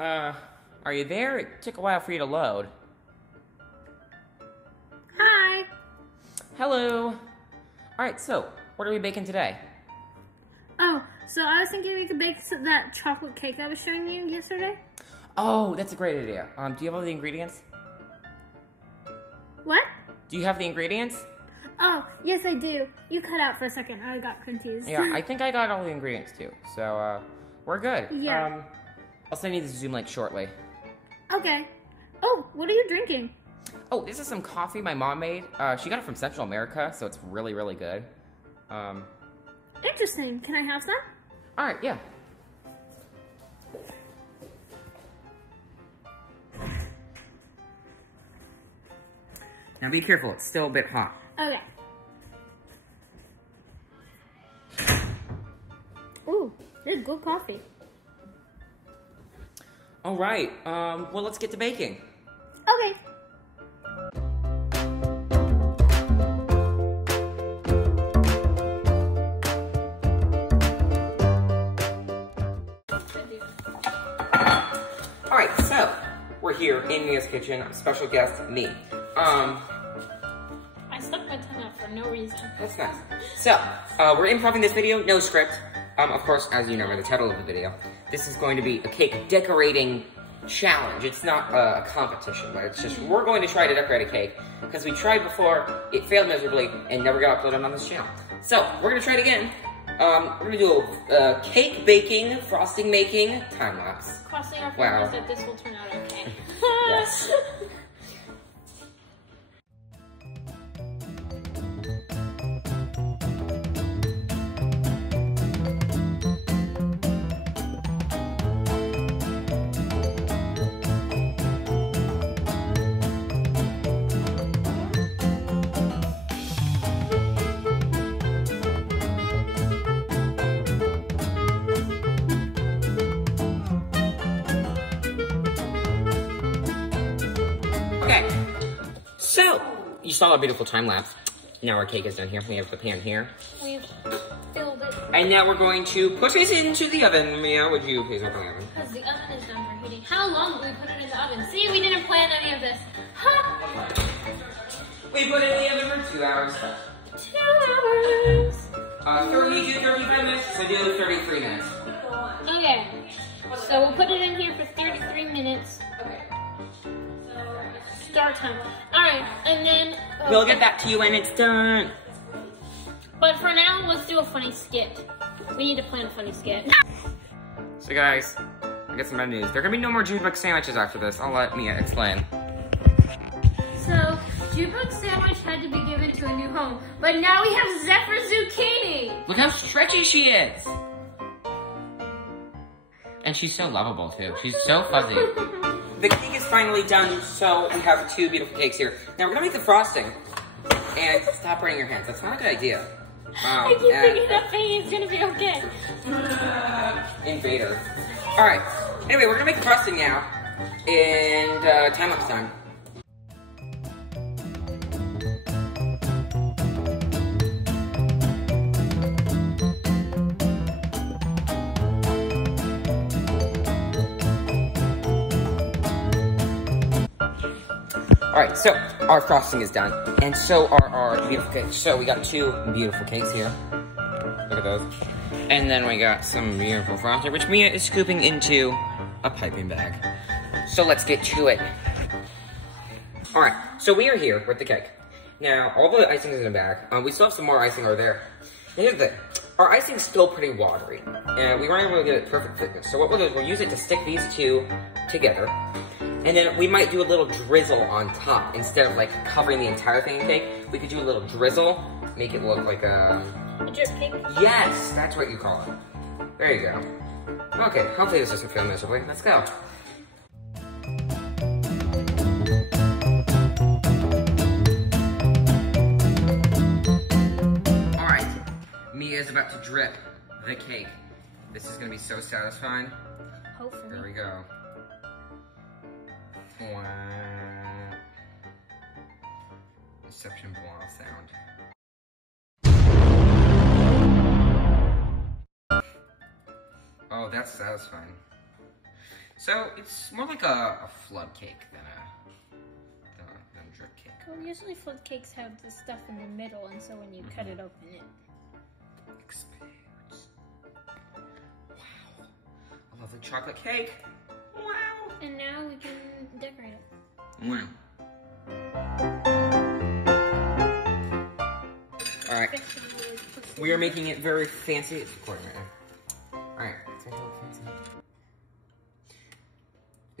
Are you there? It took a while for you to load. Hi. Hello. Alright, so, what are we baking today? Oh, so I was thinking we could bake that chocolate cake I was showing you yesterday. Oh, that's a great idea. Do you have all the ingredients? What? Do you have the ingredients? Oh, yes I do. You cut out for a second. I got confused. Yeah, I think I got all the ingredients too. So, we're good. Yeah. I'll send you the Zoom link shortly. Okay. Oh, what are you drinking? Oh, this is some coffee my mom made. She got it from Central America, so it's really, really good. Interesting. Can I have some? Alright, yeah. Now be careful, it's still a bit hot. Okay. Ooh, this is good coffee. Alright, well, let's get to baking. Okay. Alright, so, we're here in Mia's kitchen. Special guest, me. I stuck my tongue out for no reason. That's nice. So, we're improving this video, no script. Of course, as you know by the title of the video, this is going to be a cake decorating challenge. It's not a competition, but it's just, we're going to try to decorate a cake, because we tried before, it failed miserably, and never got uploaded on this channel. So, we're gonna try it again. We're gonna do a cake baking, frosting making, time lapse. Crossing our fingers that this will turn out okay. Yes. Okay, so you saw our beautiful time lapse. Now our cake is done here. We have the pan here. We've filled it. And now we're going to put it into the oven. Mia, would you please open the oven? Because the oven is done for heating. How long did we put it in the oven? See, we didn't plan any of this. Ha! We put it in the oven for 2 hours. 2 hours. 30 to 35 minutes, so do 33 minutes. Okay, so we'll put it in here for 33 minutes. Start time. Alright, and then... We'll get back to you when it's done. But for now, let's do a funny skit. We need to plan a funny skit. So guys, I got some bad news. There are gonna be no more Jukebox sandwiches after this. I'll let Mia explain. So, Jukebox sandwich had to be given to a new home, but now we have Zephyr zucchini. Look how stretchy she is. And she's so lovable too. She's so fuzzy. The cake is finally done, so we have 2 beautiful cakes here. Now we're gonna make the frosting. And stop burning your hands. That's not a good idea. I keep thinking that thing is gonna be okay. Invader. Alright. Anyway, we're gonna make the frosting now. And time lapse time. Alright, so our frosting is done, and so are our beautiful cakes. So we got 2 beautiful cakes here. Look at those. And then we got some beautiful frosting, which Mia is scooping into a piping bag. So let's get to it. Alright, so we are here with the cake. Now, all the icing is in a bag. We still have some more icing over there. And here's the thing. Our icing is still pretty watery, and we weren't able to get it perfect thickness. So what we'll do is we'll use it to stick these 2 together. And then we might do a little drizzle on top. Instead of like covering the entire thing in cake, we could do a little drizzle, make it look like a drip cake? Yes, that's what you call it. There you go. Okay, hopefully this doesn't fail miserably. Let's go. Alright, Mia is about to drip the cake. This is gonna be so satisfying. Hopefully. There we go. Inception blah sound. Oh, that's satisfying. So it's more like a flood cake than a drip cake. Well, usually flood cakes have the stuff in the middle, and so when you cut it open, it explodes. Wow. I love the chocolate cake. Wow. And now we can decorate it. Wow. Alright. We are making it very fancy. It's recording right now. Alright. It's making it look fancy.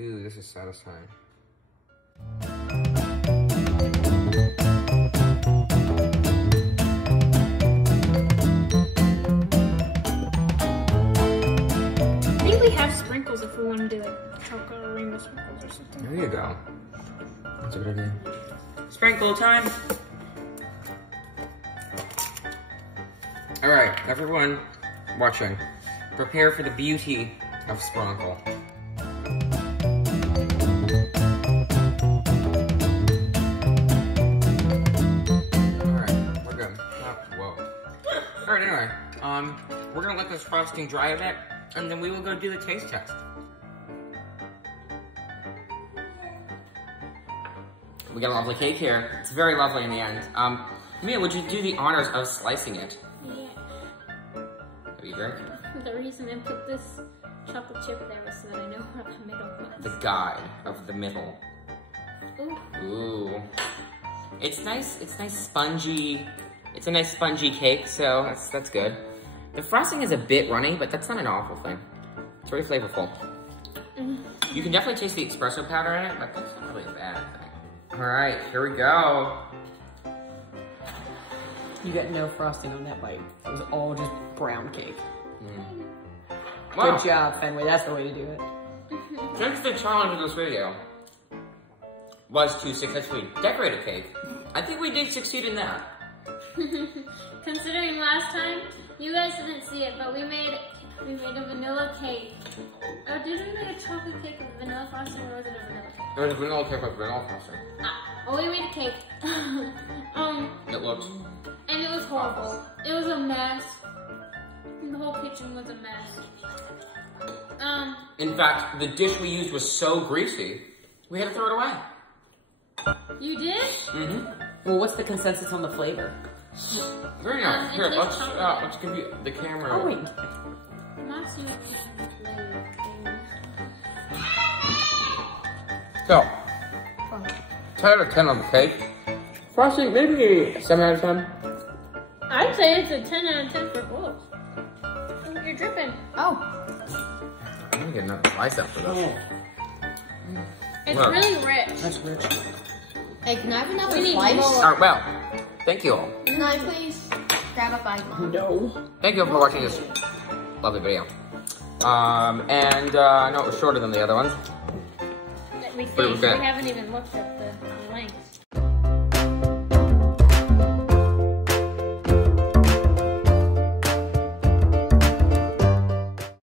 Ooh, this is satisfying. I think we have sprinkles if we want to do like chocolate or rainbow sprinkles or something. There you go. That's a good idea. Sprinkle time! Alright, everyone watching, prepare for the beauty of sprinkle. Alright, we're good. Whoa. Alright, anyway, we're gonna let this frosting dry a bit, and then we will go do the taste test. We got a lovely cake here. It's very lovely in the end. Mia, would you do the honors of slicing it? Yeah. That'd be great. The reason I put this chocolate chip there was so that I know what the middle was. The guide of the middle. Ooh. Ooh. It's nice spongy. It's a nice spongy cake, so that's good. The frosting is a bit runny, but that's not an awful thing. It's very flavorful. You can definitely taste the espresso powder in it, but that's not really a bad thing. All right, here we go. You got no frosting on that bite. It was all just brown cake. Wow. Good job, Fenway. That's the way to do it. Since the challenge of this video was to successfully decorate a cake, I think we did succeed in that. Considering last time, you guys didn't see it, but we made a vanilla cake. Oh, did we make a chocolate cake with vanilla frosting, or was it a vanilla cake? It was a vanilla cake with vanilla frosting. Oh, we made a cake. It looked... And it was horrible. It was a mess. The whole kitchen was a mess. In fact, the dish we used was so greasy, we had to throw it away. You did? Mm-hmm. Well, what's the consensus on the flavor? Very nice. Here, it tastes let's give you the camera. Oh, wait. Not too much flavor. So, 10 out of 10 on the cake. Frosting, maybe 7 out of 10. I'd say it's a 10 out of 10 for both. Oh, you're dripping. Oh. I'm gonna get another slice up for this. Oh. It's Look. really rich. That's rich. Hey, can I have another We need slice? more. All right, well, thank you all. Can I please grab a bite? No. Thank you all for watching this lovely video. I know it was shorter than the other ones. We But it was think good. we haven't even looked at it.